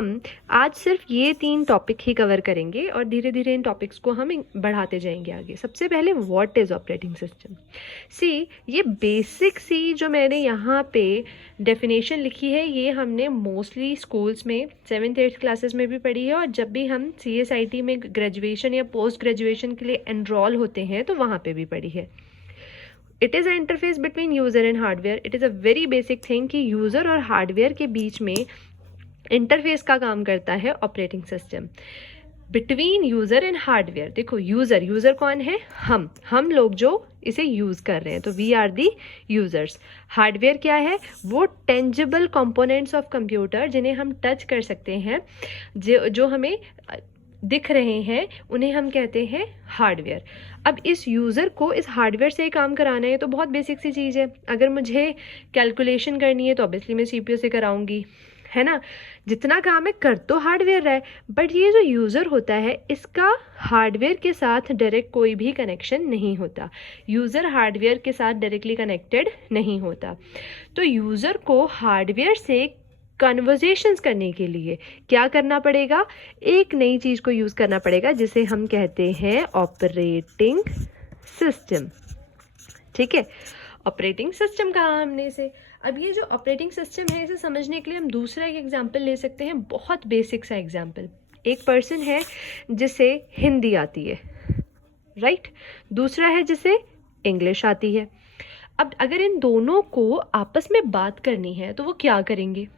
हम आज सिर्फ ये 3 टॉपिक ही कवर करेंगे और धीरे धीरे इन टॉपिक्स को हम बढ़ाते जाएंगे आगे। सबसे पहले व्हाट इज़ ऑपरेटिंग सिस्टम। सी, ये बेसिक सी जो मैंने यहाँ पे डेफिनेशन लिखी है ये हमने मोस्टली स्कूल्स में 7th-8th क्लासेस में भी पढ़ी है, और जब भी हम CSIT में ग्रेजुएशन या पोस्ट ग्रेजुएशन के लिए एनरोल होते हैं तो वहाँ पे भी पढ़ी है। It is a interface between user and hardware. It is a very basic thing कि यूज़र और हार्डवेयर के बीच में इंटरफेस का काम करता है operating system. Between user and hardware, देखो यूज़र कौन है? हम लोग जो इसे यूज़ कर रहे हैं, तो we are the users. Hardware क्या है? वो टेंजिबल कंपोनेंट्स ऑफ कंप्यूटर जिन्हें हम टच कर सकते हैं, जो हमें दिख रहे हैं, उन्हें हम कहते हैं हार्डवेयर। अब इस यूज़र को इस हार्डवेयर से काम कराना है तो बहुत बेसिक सी चीज़ है। अगर मुझे कैलकुलेशन करनी है तो ऑब्वियसली मैं CPU से कराऊंगी, है ना। जितना काम है कर तो हार्डवेयर रहा है, बट ये जो यूज़र होता है इसका हार्डवेयर के साथ डायरेक्ट कोई भी कनेक्शन नहीं होता। यूज़र हार्डवेयर के साथ डायरेक्टली कनेक्टेड नहीं होता। तो यूज़र को हार्डवेयर से कन्वर्सेशंस करने के लिए क्या करना पड़ेगा? एक नई चीज़ को यूज़ करना पड़ेगा जिसे हम कहते हैं ऑपरेटिंग सिस्टम। ठीक है, ऑपरेटिंग सिस्टम कहा हमने इसे। अब ये जो ऑपरेटिंग सिस्टम है इसे समझने के लिए हम दूसरा एक एग्जाम्पल ले सकते हैं, बहुत बेसिक सा एग्जाम्पल। एक पर्सन है जिसे हिंदी आती है, राइट, दूसरा है जिसे इंग्लिश आती है। अब अगर इन दोनों को आपस में बात करनी है तो वो क्या करेंगे?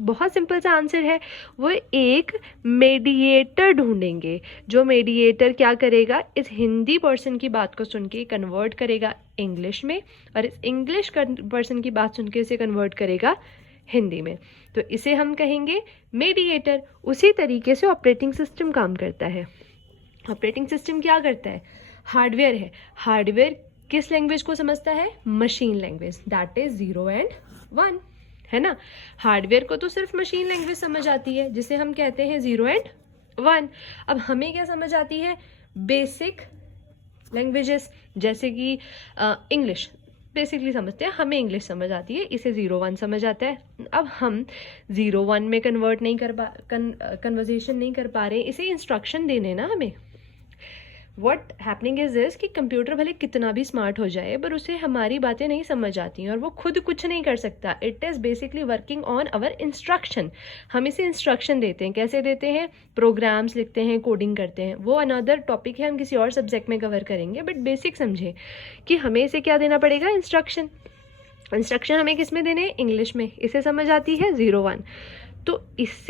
बहुत सिंपल सा आंसर है, वो एक मेडिएटर ढूंढेंगे। जो मेडिएटर क्या करेगा? इस हिंदी पर्सन की बात को सुन के कन्वर्ट करेगा इंग्लिश में, और इस इंग्लिश पर्सन की बात सुन के इसे कन्वर्ट करेगा हिंदी में। तो इसे हम कहेंगे मेडिएटर। उसी तरीके से ऑपरेटिंग सिस्टम काम करता है। ऑपरेटिंग सिस्टम क्या करता है? हार्डवेयर है। हार्डवेयर किस लैंग्वेज को समझता है? Machine language, that is 0 and 1, है ना। हार्डवेयर को तो सिर्फ मशीन लैंग्वेज समझ आती है जिसे हम कहते हैं 0 and 1। अब हमें क्या समझ आती है? बेसिक लैंग्वेजेस, जैसे कि इंग्लिश बेसिकली समझते हैं, हमें इंग्लिश समझ आती है, इसे 0-1 समझ आता है। अब हम 0-1 में कन्वर्ट नहीं कर कन्वर्सेशन नहीं कर पा रहे, इसे इंस्ट्रक्शन देने ना हमें। व्हाट हैपनिंग इज दिस कि कंप्यूटर भले कितना भी स्मार्ट हो जाए पर उसे हमारी बातें नहीं समझ आती हैं और वो खुद कुछ नहीं कर सकता। It is basically working on our instruction. हम इसे इंस्ट्रक्शन देते हैं। कैसे देते हैं? प्रोग्राम्स लिखते हैं, कोडिंग करते हैं। वो अनदर टॉपिक है, हम किसी और सब्जेक्ट में कवर करेंगे, बट बेसिक समझे कि हमें इसे क्या देना पड़ेगा? इंस्ट्रक्शन। इंस्ट्रक्शन हमें किस में देने हैं? इंग्लिश में। इसे समझ आती है 0-1। तो इससे